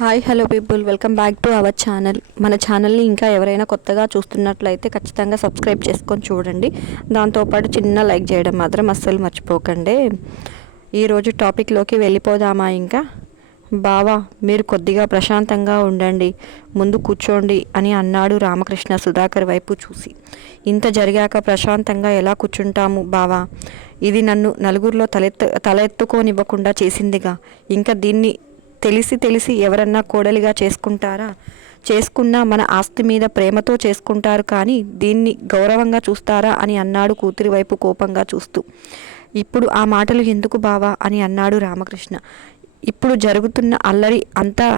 Hi hello people, welcome back to our channel. మన ఛానల్ని ఇంకా ఎవరైనా కొత్తగా చూస్తున్నట్లయితే ఖచ్చితంగా సబ్స్క్రైబ్ చేసుకొని చూడండి. దాంతోపాటు చిన్న లైక్ చేయడం మాత్రం అస్సలు మర్చిపోకండి. ఈరోజు టాపిక్లోకి వెళ్ళిపోదామా? ఇంకా బావా, మీరు కొద్దిగా ప్రశాంతంగా ఉండండి, ముందు కూర్చోండి అని అన్నాడు రామకృష్ణ సుధాకర్ వైపు చూసి. ఇంత జరిగాక ప్రశాంతంగా ఎలా కూర్చుంటాము బావా? ఇది నన్ను నలుగురిలో తలెత్తుకోనివ్వకుండా చేసిందిగా. ఇంకా దీన్ని తెలిసి ఎవరన్నా కోడలిగా చేసుకుంటారా? చేసుకున్నా మన ఆస్తి మీద ప్రేమతో చేసుకుంటారు, కానీ దీన్ని గౌరవంగా చూస్తారా అని అన్నాడు కూతురి వైపు కోపంగా చూస్తూ. ఇప్పుడు ఆ మాటలు ఎందుకు బావా అని అన్నాడు రామకృష్ణ. ఇప్పుడు జరుగుతున్న అల్లరి అంతా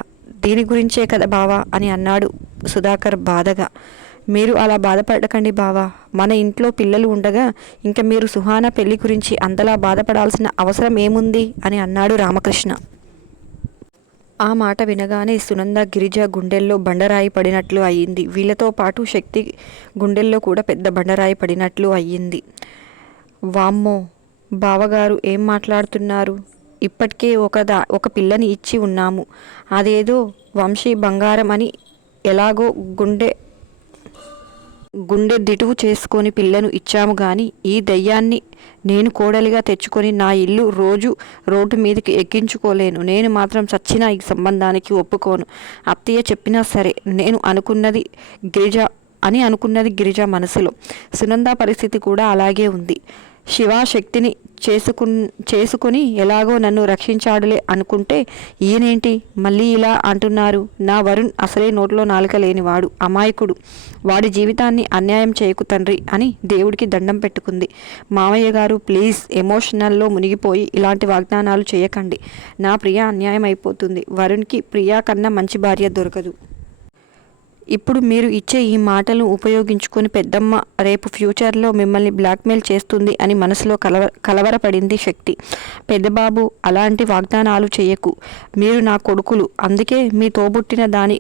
దీని గురించే కదా బావా అని అన్నాడు సుధాకర్ బాధగా. మీరు అలా బాధపడకండి బావా, మన ఇంట్లో పిల్లలు ఉండగా ఇంకా మీరు సుహానా పెళ్లి గురించి అంతలా బాధపడాల్సిన అవసరం ఏముంది అని అన్నాడు రామకృష్ణ. ఆ మాట వినగానే సునంద గిరిజ గుండెల్లో బండరాయి పడినట్లు అయ్యింది. వీళ్ళతో పాటు శక్తి గుండెల్లో కూడా పెద్ద బండరాయి పడినట్లు అయ్యింది. వామ్మో, బావగారు ఏం మాట్లాడుతున్నారు? ఇప్పటికే ఒక పిల్లని ఇచ్చి ఉన్నాము, అదేదో వంశీ బంగారం అని ఎలాగో గుండె దిటువు చేసుకొని పిల్లను ఇచ్చాము, కానీ ఈ దయ్యాన్ని నేను కోడలిగా తెచ్చుకొని నా ఇల్లు రోజు రోడ్డు మీదకి ఎక్కించుకోలేను. నేను మాత్రం చచ్చినా ఈ సంబంధానికి ఒప్పుకోను. అత్తయ్య చెప్పినా సరే. నేను అనుకున్నది గిరిజ మనసులో. సునంద పరిస్థితి కూడా అలాగే ఉంది. శివశక్తిని చేసుకుని ఎలాగో నన్ను రక్షించాడులే అనుకుంటే ఈయనేంటి మళ్ళీ ఇలా అంటున్నారు? నా వరుణ్ అసలే నోట్లో నాలుక లేనివాడు, అమాయకుడు. వాడి జీవితాన్ని అన్యాయం చేయకు తండ్రి అని దేవుడికి దండం పెట్టుకుంది. మావయ్య గారు ప్లీజ్, ఎమోషనల్లో మునిగిపోయి ఇలాంటి వాగ్దానాలు చేయకండి. నా ప్రియ అన్యాయం అయిపోతుంది. వరుణ్కి ప్రియా కన్నా మంచి భార్య దొరకదు. ఇప్పుడు మీరు ఇచ్చే ఈ మాటలను ఉపయోగించుకొని పెద్దమ్మ రేపు ఫ్యూచర్లో మిమ్మల్ని బ్లాక్మెయిల్ చేస్తుంది అని మనసులో కలవరపడింది శక్తి. పెద్దబాబు, అలాంటి వాగ్దానాలు చేయకు. మీరు నా కొడుకులు, అందుకే మీ తోబుట్టిన దాని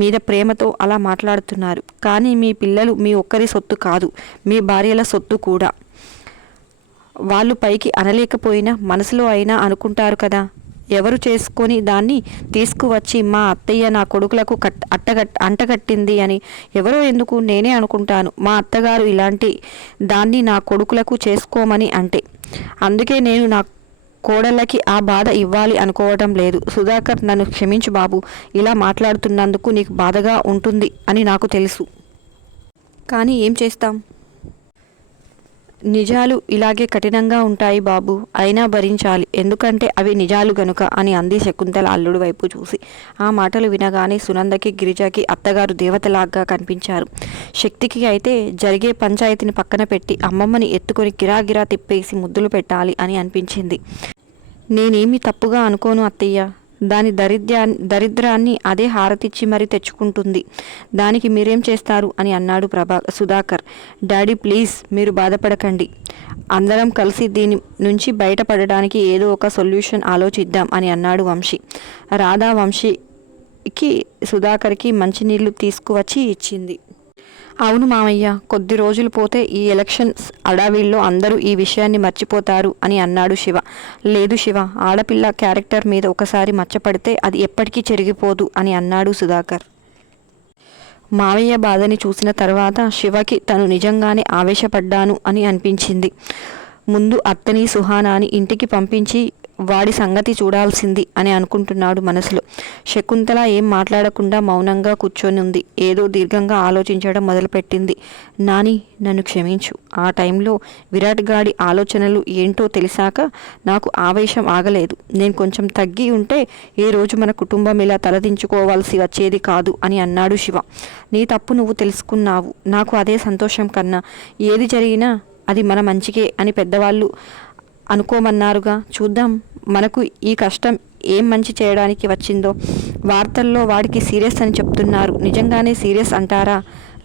మీద ప్రేమతో అలా మాట్లాడుతున్నారు. కానీ మీ పిల్లలు మీ ఒక్కరి సొత్తు కాదు, మీ భార్యల సొత్తు కూడా. వాళ్ళు పైకి అనలేకపోయినా మనసులో అయినా అనుకుంటారు కదా. ఎవరు చేసుకొని దాన్ని తీసుకువచ్చి మా అత్తయ్య నా కొడుకులకు అంటగట్టింది అని ఎవరో ఎందుకు, నేనే అనుకుంటాను. మా అత్తగారు ఇలాంటి దాన్ని నా కొడుకులకు చేసుకోమని అంటే, అందుకే నేను నా కోడళ్ళకి ఆ బాధ ఇవ్వాలి అనుకోవటం లేదు. సుధాకర్, నన్ను క్షమించు బాబు, ఇలా మాట్లాడుతున్నందుకు నీకు బాధగా ఉంటుంది అని నాకు తెలుసు. కానీ ఏం చేస్తాం? నిజాలు ఇలాగే కఠినంగా ఉంటాయి బాబు, అయినా భరించాలి, ఎందుకంటే అవి నిజాలు గనుక అని అంది శకుంతల అల్లుడు వైపు చూసి. ఆ మాటలు వినగానే సునందకి గిరిజకి అత్తగారు దేవతలాగా కనిపించారు. శక్తికి అయితే జరిగే పంచాయతీని పక్కన పెట్టి అమ్మమ్మని ఎత్తుకొని గిరాగిరా తిప్పేసి ముద్దులు పెట్టాలి అని అనిపించింది. నేనేమీ తప్పుగా అనుకోను అత్తయ్య, దాని దరిద్రాన్ని అదే హారతిచ్చి మరీ తెచ్చుకుంటుంది. దానికి మీరేం చేస్తారు అని అన్నాడు సుధాకర్. డాడీ ప్లీజ్, మీరు బాధపడకండి. అందరం కలిసి దీని నుంచి బయటపడడానికి ఏదో ఒక సొల్యూషన్ ఆలోచిద్దాం అని అన్నాడు వంశీ. రాధా వంశీకి సుధాకర్కి మంచినీళ్లు తీసుకువచ్చి ఇచ్చింది. అవును మామయ్య, కొద్ది రోజులు పోతే ఈ ఎలక్షన్స్ అడావిల్లో అందరూ ఈ విషయాన్ని మర్చిపోతారు అని అన్నాడు శివ. లేదు శివ, ఆడపిల్ల క్యారెక్టర్ మీద ఒకసారి మచ్చపడితే అది ఎప్పటికీ చెరిగిపోదు అని అన్నాడు సుధాకర్. మావయ్య బాధని చూసిన తర్వాత శివకి తను నిజంగానే ఆవేశపడ్డాను అని అనిపించింది. ముందు అత్తని సుహానాని ఇంటికి పంపించి వాడి సంగతి చూడాల్సింది అని అనుకుంటున్నాడు మనసులో. శకుంతల ఏం మాట్లాడకుండా మౌనంగా కూర్చొని ఉంది. ఏదో దీర్ఘంగా ఆలోచించడం మొదలుపెట్టింది. నాని, నన్ను క్షమించు. ఆ టైంలో విరాట్ గాడి ఆలోచనలు ఏంటో తెలిసాక నాకు ఆవేశం ఆగలేదు. నేను కొంచెం తగ్గి ఉంటే ఏ రోజు మన కుటుంబం ఇలా తలదించుకోవాల్సి వచ్చేది కాదు అని అన్నాడు శివ. నీ తప్పు నువ్వు తెలుసుకున్నావు, నాకు అదే సంతోషం. కన్నా ఏది జరిగినా అది మన మంచికే అని పెద్దవాళ్ళు అనుకోమన్నారుగా. చూద్దాం మనకు ఈ కష్టం ఏం మంచి చేయడానికి వచ్చిందో. వార్తల్లో వాడికి సీరియస్ అని చెప్తున్నారు. నిజంగానే సీరియస్ అంటారా,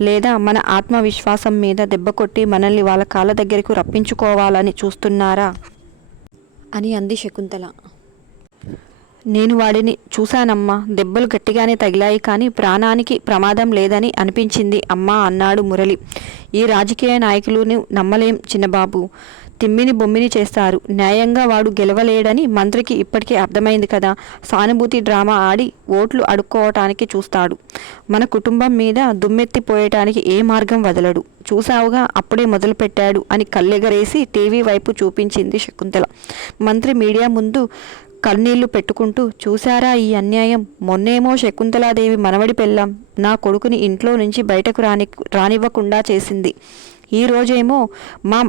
లేదా మన ఆత్మవిశ్వాసం మీద దెబ్బ కొట్టి మనల్ని వాళ్ళ కాళ్ళ దగ్గరకు రప్పించుకోవాలని చూస్తున్నారా అని అంది శకుంతల. నేను వాడిని చూశానమ్మా, దెబ్బలు గట్టిగానే తగిలాయి, కానీ ప్రాణానికి ప్రమాదం లేదని అనిపించింది అమ్మా అన్నాడు మురళి. ఈ రాజకీయ నాయకులను నమ్మలేం చిన్నబాబు, తిమ్మిని బొమ్మిని చేస్తారు. న్యాయంగా వాడు గెలవలేడని మంత్రికి ఇప్పటికే అర్థమైంది కదా. సానుభూతి డ్రామా ఆడి ఓట్లు అడుక్కోవటానికి చూస్తాడు. మన కుటుంబం మీద దుమ్మెత్తిపోయటానికి ఏ మార్గం వదలడు. చూసావుగా అప్పుడే మొదలుపెట్టాడు అని కళ్ళెగరేసి టీవీ వైపు చూపించింది శకుంతల. మంత్రి మీడియా ముందు కన్నీళ్లు పెట్టుకుంటూ, చూశారా ఈ అన్యాయం? మొన్నేమో శకుంతలాదేవి మనవడి పెళ్ళాం నా కొడుకుని ఇంట్లో నుంచి బయటకు రానివ్వకుండా చేసింది. ఈ రోజేమో మా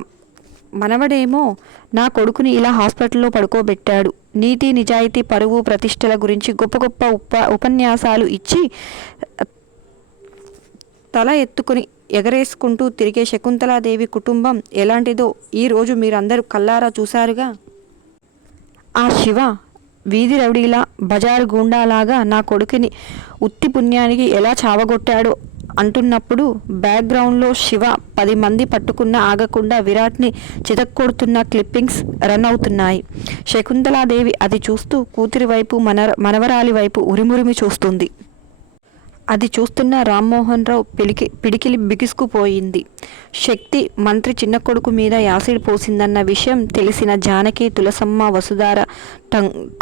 మనవడేమో నా కొడుకుని ఇలా హాస్పిటల్లో పడుకోబెట్టాడు. నీతి నిజాయితీ పరువు ప్రతిష్టల గురించి గొప్ప గొప్ప ఉపన్యాసాలు ఇచ్చి తల ఎత్తుకుని ఎగరేసుకుంటూ తిరిగే శకుంతలాదేవి కుటుంబం ఎలాంటిదో ఈరోజు మీరందరూ కల్లారా చూశారుగా. ఆ శివ వీధి రౌడీలా బజారు గూండాలాగా నా కొడుకుని ఉత్తి పుణ్యానికి ఎలా చావగొట్టాడో అంటున్నప్పుడు బ్యాక్గ్రౌండ్లో శివ 10 మంది పట్టుకున్న ఆగకుండా విరాట్ని చితక్కొడుతున్న క్లిప్పింగ్స్ రన్ అవుతున్నాయి. శకుంతలాదేవి అది చూస్తూ కూతురి వైపు మనవరాలి వైపు ఉరిమురిమి చూస్తుంది. అది చూస్తున్న రామ్మోహన్ రావు పిడికిలి బిగుసుకుపోయింది. శక్తి మంత్రి చిన్న కొడుకు మీద యాసిడ్ పోసిందన్న విషయం తెలిసిన జానకి, తులసమ్మ, వసుధార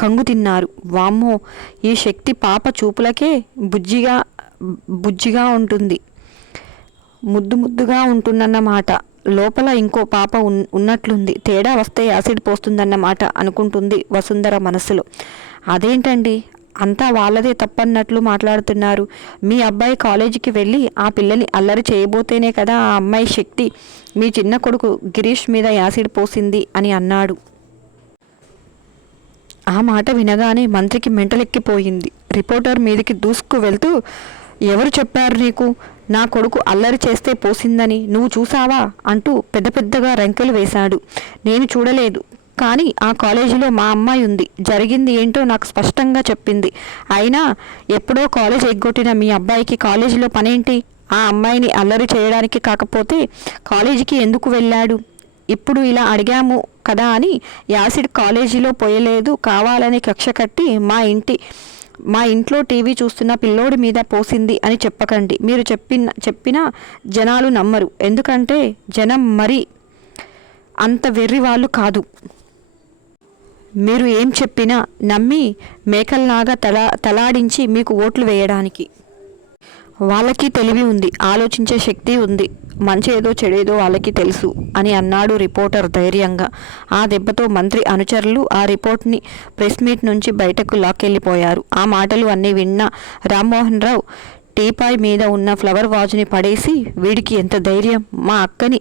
కంగు తిన్నారు. వామ్మో, ఈ శక్తి పాప చూపులకే బుజ్జిగా ఉంటుంది, ముద్దుగా ఉంటుందన్నమాట. లోపల ఇంకో పాప ఉన్నట్లుంది. తేడా వస్తే యాసిడ్ పోస్తుందన్నమాట అనుకుంటుంది వసుంధర మనసులో. అదేంటండి, అంతా వాళ్ళదే తప్పన్నట్లు మాట్లాడుతున్నారు. మీ అబ్బాయి కాలేజీకి వెళ్ళి ఆ పిల్లని అల్లరి చేయబోతేనే కదా ఆ అమ్మాయి శక్తి మీ చిన్న కొడుకు గిరీష్ మీద యాసిడ్ పోసింది అని అన్నాడు. ఆ మాట వినగానే మంత్రికి మెంటలెక్కిపోయింది. రిపోర్టర్ మీదకి దూసుకు వెళ్తూ, ఎవరు చెప్పారు నీకు నా కొడుకు అల్లరి చేస్తే పోసిందని? నువ్వు చూసావా అంటూ పెద్దగా రంకెలు వేశాడు. నేను చూడలేదు, కానీ ఆ కాలేజీలో మా అమ్మాయి ఉంది. జరిగింది ఏంటో నాకు స్పష్టంగా చెప్పింది. అయినా ఎప్పుడో కాలేజ్ ఎగ్గొట్టిన మీ అబ్బాయికి కాలేజీలో పనేంటి? ఆ అమ్మాయిని అల్లరి చేయడానికి కాకపోతే కాలేజీకి ఎందుకు వెళ్ళాడు? ఇప్పుడు ఇలా అడిగాము కదా అని యాసిడ్ కాలేజీలో పోయలేదు, కావాలని కక్ష కట్టి మా ఇంట్లో టీవీ చూస్తున్న పిల్లోడి మీద పోసింది అని చెప్పకండి. మీరు చెప్పిన జనాలు నమ్మరు. ఎందుకంటే జనం మరి అంత వెర్రి వాళ్ళు కాదు. మీరు ఏం చెప్పినా నమ్మి మేకల్లాగా తలాడించి మీకు ఓట్లు వేయడానికి. వాళ్ళకి తెలివి ఉంది, ఆలోచించే శక్తి ఉంది. మంచేదో చెడేదో వాళ్ళకి తెలుసు అని అన్నాడు రిపోర్టర్ ధైర్యంగా. ఆ దెబ్బతో మంత్రి అనుచరులు ఆ రిపోర్ట్ని ప్రెస్ మీట్ నుంచి బయటకు లాక్కెళ్ళిపోయారు. ఆ మాటలు అన్నీ విన్న రామ్మోహన్ రావు టీపాయ్ మీద ఉన్న ఫ్లవర్ వాజ్ని పడేసి, వీడికి ఎంత ధైర్యం మా అక్కని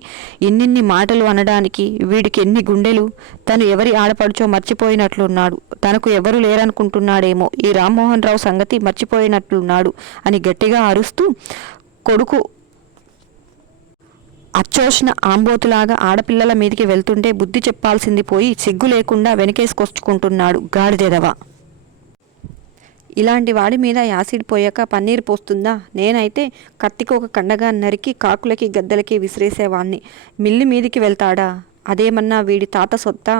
ఇన్నిన్ని మాటలు అనడానికి, వీడికి ఎన్ని గుండెలు, తను ఎవరి ఆడపడుచో మర్చిపోయినట్లున్నాడు, తనకు ఎవరు లేరనుకుంటున్నాడేమో, ఈ రామ్మోహన్ రావు సంగతి మర్చిపోయినట్లున్నాడు అని గట్టిగా అరుస్తూ కొడుకు అచ్చోష్ణ ఆంబోతులాగా ఆడపిల్లల మీదికి వెళ్తుంటే బుద్ధి చెప్పాల్సింది పోయి సిగ్గు లేకుండా వెనకేసుకొచ్చుకుంటున్నాడు గాడిదెదవ. ఇలాంటి వాడి మీద యాసిడ్ పోయాక పన్నీరు పోస్తుందా? నేనైతే కత్తికి ఒక కండగా నరికి కాకులకి గద్దలకి విసిరేసేవాణ్ణి. మిల్లి మీదికి వెళ్తాడా? అదేమన్నా వీడి తాత సొత్తా,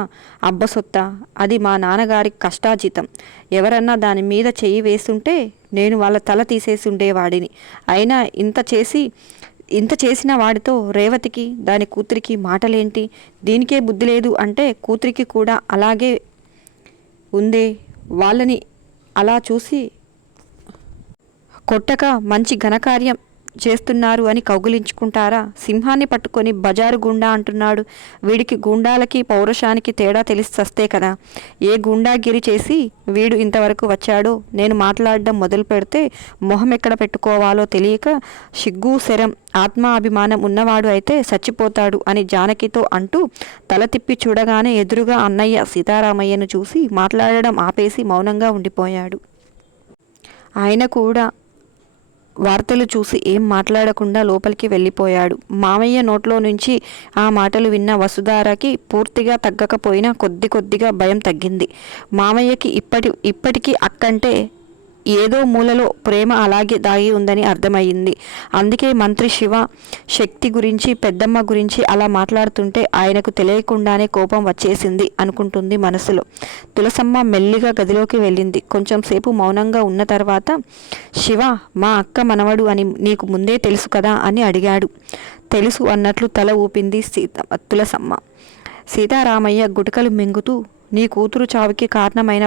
అబ్బ సొత్తా? అది మా నాన్నగారి కష్టాజీతం. ఎవరన్నా దాని మీద చెయ్యి వేస్తుంటే నేను వాళ్ళ తల తీసేసి ఉండేవాడిని. అయినా ఇంత చేసిన వాడితో రేవతికి, దాని కూతురికి మాటలేంటి? దీనికే బుద్ధి లేదు అంటే కూతురికి కూడా అలాగే ఉందే. వాళ్ళని అలా చూసి కొట్టక మంచి ఘనకార్యం చేస్తున్నారు అని కౌగులించుకుంటారా? సింహాన్ని పట్టుకొని బజారు గుండా అంటున్నాడు. వీడికి గుండాలకి పౌరుషానికి తేడా తెలిసి వస్తే కదా. ఏ గుండాగిరి చేసి వీడు ఇంతవరకు వచ్చాడో. నేను మాట్లాడడం మొదలు పెడితే మొహం ఎక్కడ పెట్టుకోవాలో తెలియక సిగ్గు శరం ఆత్మాభిమానం ఉన్నవాడు అయితే చచ్చిపోతాడు అని జానకితో అంటూ తల తిప్పి చూడగానే ఎదురుగా అన్నయ్య సీతారామయ్యను చూసి మాట్లాడడం ఆపేసి మౌనంగా ఉండిపోయాడు. ఆయన కూడా వార్తలు చూసి ఏం మాట్లాడకుండా లోపలికి వెళ్ళిపోయాడు. మామయ్య నోట్లో నుంచి ఆ మాటలు విన్న వసుధారకి పూర్తిగా తగ్గకపోయినా కొద్దిగా భయం తగ్గింది. మామయ్యకి ఇప్పటికీ అక్కంటే ఏదో మూలలో ప్రేమ అలాగే దాగి ఉందని అర్థమయ్యింది. అందుకే మంత్రి శివ శక్తి గురించి, పెద్దమ్మ గురించి అలా మాట్లాడుతుంటే ఆయనకు తెలియకుండానే కోపం వచ్చేసింది అనుకుంటుంది మనసులో. తులసమ్మ మెల్లిగా గదిలోకి వెళ్ళింది. కొంచెం సేపు మౌనంగా ఉన్న తర్వాత, శివ మా అక్క మనవడు అని నీకు ముందే తెలుసు కదా అని అడిగాడు. తెలుసు అన్నట్లు తల ఊపింది తులసమ్మ. సీతారామయ్య గుటకలు మింగుతూ, నీ కూతురు చావుకి కారణమైన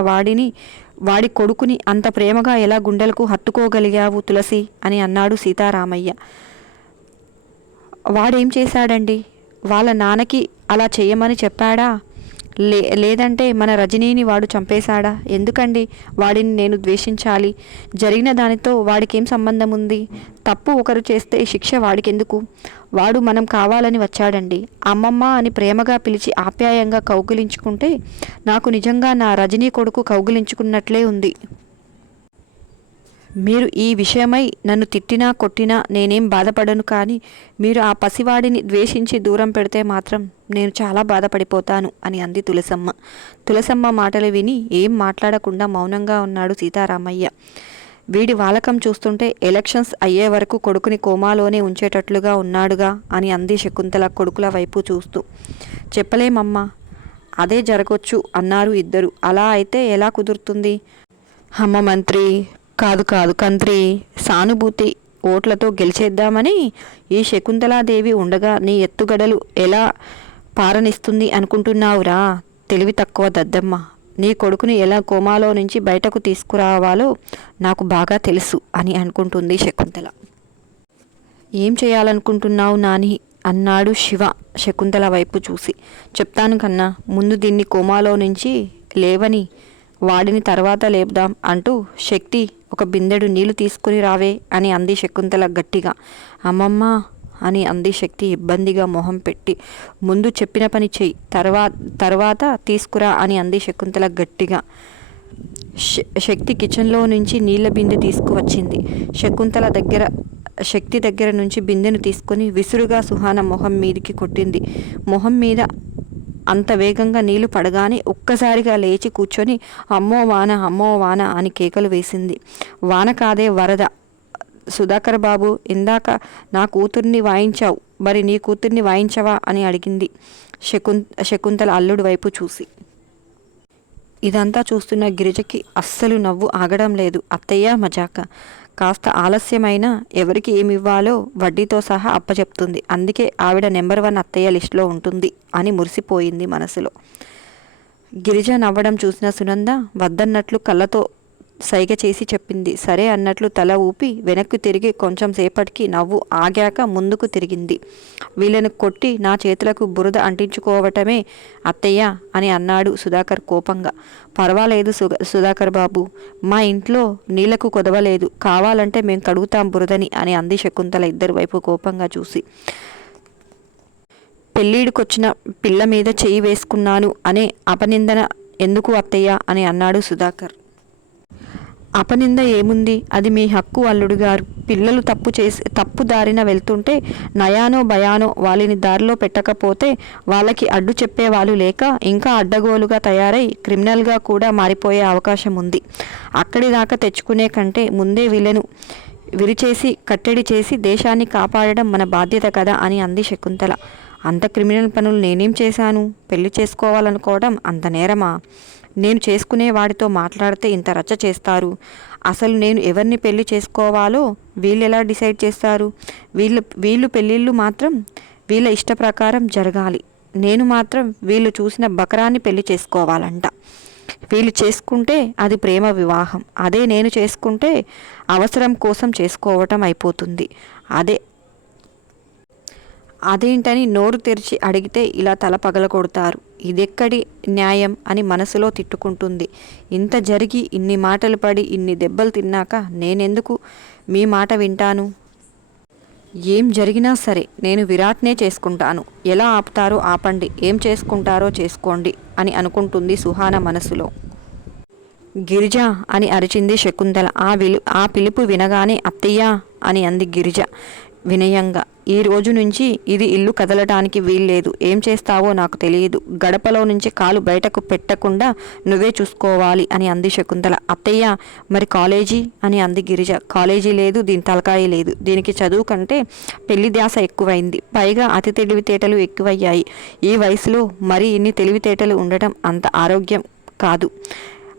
వాడి కొడుకుని అంత ప్రేమగా ఎలా గుండెలకు హత్తుకోగలిగావు తులసి అని అన్నాడు సీతారామయ్య. వాడేం చేశాడండి? వాళ్ళ నాన్నకి అలా చేయమని చెప్పాడా? లేదంటే మన రజనీని వాడు చంపేశాడా? ఎందుకండి వాడిని నేను ద్వేషించాలి? జరిగిన దానితో వాడికేం సంబంధం ఉంది? తప్పు ఒకరు చేస్తే శిక్ష వాడికెందుకు? వాడు మనం కావాలని వచ్చాడండి. అమ్మమ్మ అని ప్రేమగా పిలిచి ఆప్యాయంగా కౌగిలించుకుంటే నాకు నిజంగా నా రజనీ కొడుకు కౌగిలించుకున్నట్లే ఉంది. మీరు ఈ విషయమై నన్ను తిట్టినా కొట్టినా నేనేం బాధపడను, కానీ మీరు ఆ పసివాడిని ద్వేషించి దూరం పెడితే మాత్రం నేను చాలా బాధపడిపోతాను అని అంది తులసమ్మ. తులసమ్మ మాటలు విని ఏం మాట్లాడకుండా మౌనంగా ఉన్నాడు సీతారామయ్య. వీడి వాలకం చూస్తుంటే ఎలక్షన్స్ అయ్యే వరకు కొడుకుని కోమాలోనే ఉంచేటట్లుగా ఉన్నాడుగా అని అంది శకుంతల కొడుకుల వైపు చూస్తూ. చెప్పలేమమ్మా, అదే జరగొచ్చు అన్నారు ఇద్దరు. అలా అయితే ఎలా కుదురుతుంది? అమ్మ మంత్రి, కాదు కంత్రి, సానుభూతి ఓట్లతో గెలిచేద్దామని ఈ శకుంతలాదేవి ఉండగా నీ ఎత్తుగడలు ఎలా పారనిస్తుంది అనుకుంటున్నావురా? తెలివి తక్కువ దద్దమ్మ. నీ కొడుకుని ఎలా కోమాలో నుంచి బయటకు తీసుకురావాలో నాకు బాగా తెలుసు అని అనుకుంటుంది శకుంతల. ఏం చేయాలనుకుంటున్నావు నాని అన్నాడు శివ శకుంతల వైపు చూసి. చెప్తాను కన్నా, ముందు దీన్ని కోమాలో నుంచి లేవని, వాడిని తర్వాత లేపుదాం అంటూ శక్తి ఒక బిందెడు నీళ్లు తీసుకుని రావే అని అంది శకుంతల గట్టిగా. అమ్మమ్మ అని అంది శక్తి ఇబ్బందిగా మొహం పెట్టి. ముందు చెప్పిన పని చెయ్యి, తర్వాత తీసుకురా అని అంది శకుంతల గట్టిగా. శక్తి కిచెన్లో నుంచి నీళ్ల బిందె తీసుకువచ్చింది. శక్తి దగ్గర నుంచి బిందెను తీసుకొని విసురుగా సుహాన మొహం మీదికి కొట్టింది. మొహం మీద అంత వేగంగా నీళ్లు పడగానే ఒక్కసారిగా లేచి కూర్చొని అమ్మో వాన అని కేకలు వేసింది. వాన కాదే, వరద. సుధాకర్ బాబు, ఇందాక నా కూతుర్ని వాయించావు, మరి నీ కూతుర్ని వాయించవా అని అడిగింది శకుంతల అల్లుడి వైపు చూసి. ఇదంతా చూస్తున్న గిరిజకి అస్సలు నవ్వు ఆగడం లేదు. అత్తయ్య మజాక, కాస్త ఆలస్యమైనా ఎవరికి ఏమివ్వాలో వడ్డీతో సహా అప్పచెప్తుంది. అందుకే ఆవిడ నెంబర్ 1 అత్తయ్య లిస్టులో ఉంటుంది అని మురిసిపోయింది మనసులో. గిరిజ నవ్వడం చూసిన సునంద వద్దన్నట్లు కళ్ళతో సైగ చేసి చెప్పింది. సరే అన్నట్లు తల ఊపి వెనక్కి తిరిగి కొంచెం సేపటికి నవ్వు ఆగాక ముందుకు తిరిగింది. వీళ్ళను కొట్టి నా చేతులకు బురద అంటించుకోవటమే అత్తయ్య అని అన్నాడు సుధాకర్ కోపంగా. పర్వాలేదు సుధాకర్ బాబు, మా ఇంట్లో నీళ్లకు కొదవలేదు, కావాలంటే మేం కడుగుతాం బురదని అని అంది శకుంతల ఇద్దరి వైపు కోపంగా చూసి. పెళ్ళిడికొచ్చిన పిల్ల మీద చెయ్యి వేసుకున్నాను అనే అపనిందన ఎందుకు అత్తయ్య అని అన్నాడు సుధాకర్. అపనింద ఏముంది? అది మీ హక్కు అల్లుడు గారు. పిల్లలు తప్పు దారిన వెళ్తుంటే నయానో భయానో వాళ్ళని దారిలో పెట్టకపోతే వాళ్ళకి అడ్డు చెప్పేవాళ్ళు లేక ఇంకా అడ్డగోలుగా తయారై క్రిమినల్గా కూడా మారిపోయే అవకాశం ఉంది. అక్కడి దాకా తెచ్చుకునే కంటే ముందే వీళ్ళను విరిచేసి కట్టడి చేసి దేశాన్ని కాపాడడం మన బాధ్యత కదా అని అంది శకుంతల. అంత క్రిమినల్ పనులు నేనేం చేశాను? పెళ్లి చేసుకోవాలనుకోవడం అంత నేరమా? నేను చేసుకునే వాడితో మాట్లాడితే ఇంత రచ్చ చేస్తారు. అసలు నేను ఎవరిని పెళ్లి చేసుకోవాలో వీళ్ళు ఎలా డిసైడ్ చేస్తారు? వీళ్ళు పెళ్ళిళ్ళు మాత్రం వీళ్ళ ఇష్ట ప్రకారం జరగాలి. నేను మాత్రం వీళ్ళు చూసిన బకరాన్ని పెళ్లి చేసుకోవాలంట. వీళ్ళు చేసుకుంటే అది ప్రేమ వివాహం, అదే నేను చేసుకుంటే అవసరం కోసం చేసుకోవటం అయిపోతుంది. అదేంటని నోరు తెరిచి అడిగితే ఇలా తల పగలగొడతారు. ఇదెక్కడి న్యాయం అని మనసులో తిట్టుకుంటుంది. ఇంత జరిగి ఇన్ని మాటలు పడి ఇన్ని దెబ్బలు తిన్నాక నేనెందుకు మీ మాట వింటాను? ఏం జరిగినా సరే నేను విరాట్నే చేసుకుంటాను. ఎలా ఆపుతారో ఆపండి, ఏం చేసుకుంటారో చేసుకోండి అని అనుకుంటుంది సుహాన మనసులో. గిరిజ అని అరిచింది శకుంతల. ఆ పిలుపు వినగానే అత్తయ్య అని అంది గిరిజ వినయంగా. ఈ రోజు నుంచి ఇది ఇల్లు కదలటానికి వీల్లేదు. ఏం చేస్తావో నాకు తెలియదు. గడపలో నుంచి కాలు బయటకు పెట్టకుండా నువ్వే చూసుకోవాలి అని అంది శకుంతల. అత్తయ్య, మరి కాలేజీ అని అంది గిరిజ. కాలేజీ లేదు, దీని తలకాయ లేదు. దీనికి చదువు కంటే పెళ్లి ధ్యాస ఎక్కువైంది. పైగా అతి తెలివితేటలు ఎక్కువయ్యాయి. ఈ వయసులో మరి ఇన్ని తెలివితేటలు ఉండటం అంత ఆరోగ్యం కాదు.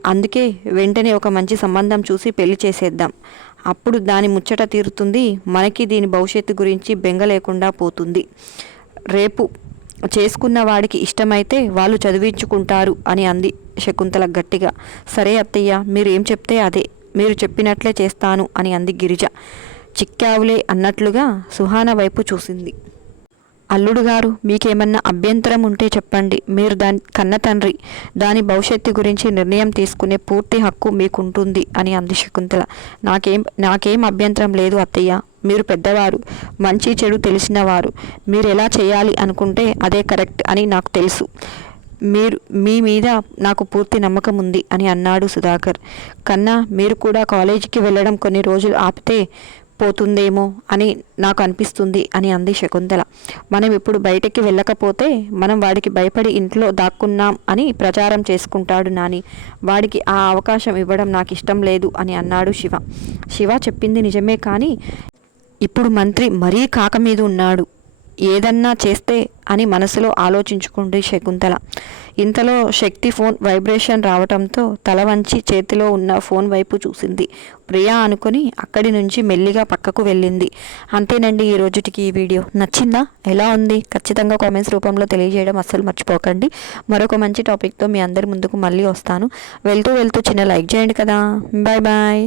అందుకే వెంటనే ఒక మంచి సంబంధం చూసి పెళ్లి చేసేద్దాం. అప్పుడు దాని ముచ్చట తీరుతుంది. మనకి దీని భవిష్యత్తు గురించి బెంగ లేకుండా పోతుంది. చేసుకున్న వాడికి ఇష్టమైతే వాళ్ళు చదివించుకుంటారు అని అంది శకుంతల గట్టిగా. సరే అత్తయ్య, మీరు ఏం చెప్తే అదే, మీరు చెప్పినట్లే చేస్తాను అని అంది గిరిజ. చిక్కావులే అన్నట్లుగా సుహాన వైపు చూసింది. అల్లుడు గారు, మీకేమన్నా అభ్యంతరం ఉంటే చెప్పండి. మీరు దాని కన్న తండ్రి, దాని భవిష్యత్తు గురించి నిర్ణయం తీసుకునే పూర్తి హక్కు మీకుంటుంది అని అంది శకుంతల. నాకేం అభ్యంతరం లేదు అత్తయ్య. మీరు పెద్దవారు, మంచి చెడు తెలిసినవారు. మీరు ఎలా చేయాలి అనుకుంటే అదే కరెక్ట్ అని నాకు తెలుసు. మీ మీద నాకు పూర్తి నమ్మకం ఉంది అని అన్నాడు సుధాకర్. కన్నా, మీరు కూడా కాలేజీకి వెళ్ళడం కొన్ని రోజులు ఆపితే పోతుందేమో అని నాకు అనిపిస్తుంది అని అంది శకుంతల. మనం ఇప్పుడు బయటికి వెళ్ళకపోతే మనం వాడికి భయపడి ఇంట్లో దాక్కున్నాం అని ప్రచారం చేసుకుంటాడు నాని. వాడికి ఆ అవకాశం ఇవ్వడం నాకు ఇష్టం లేదు అని అన్నాడు శివ. శివ చెప్పింది నిజమే, కానీ ఇప్పుడు మంత్రి మరీ కాక మీద ఉన్నాడు. ఏదన్నా చేస్తే అని మనసులో ఆలోచించుకుంది శకుంతల. ఇంతలో శక్తి ఫోన్ వైబ్రేషన్ రావటంతో తల వంచి చేతిలో ఉన్న ఫోన్ వైపు చూసింది. ప్రియా అనుకుని అక్కడి నుంచి మెల్లిగా పక్కకు వెళ్ళింది. అంతేనండి ఈ రోజుటికి ఈ వీడియో. నచ్చిందా? ఎలా ఉంది? ఖచ్చితంగా కామెంట్స్ రూపంలో తెలియజేయడం అస్సలు మర్చిపోకండి. మరొక మంచి టాపిక్తో మీ అందరి ముందుకు మళ్ళీ వస్తాను. వెళ్తూ చిన్న లైక్ చేయండి కదా. Bye bye.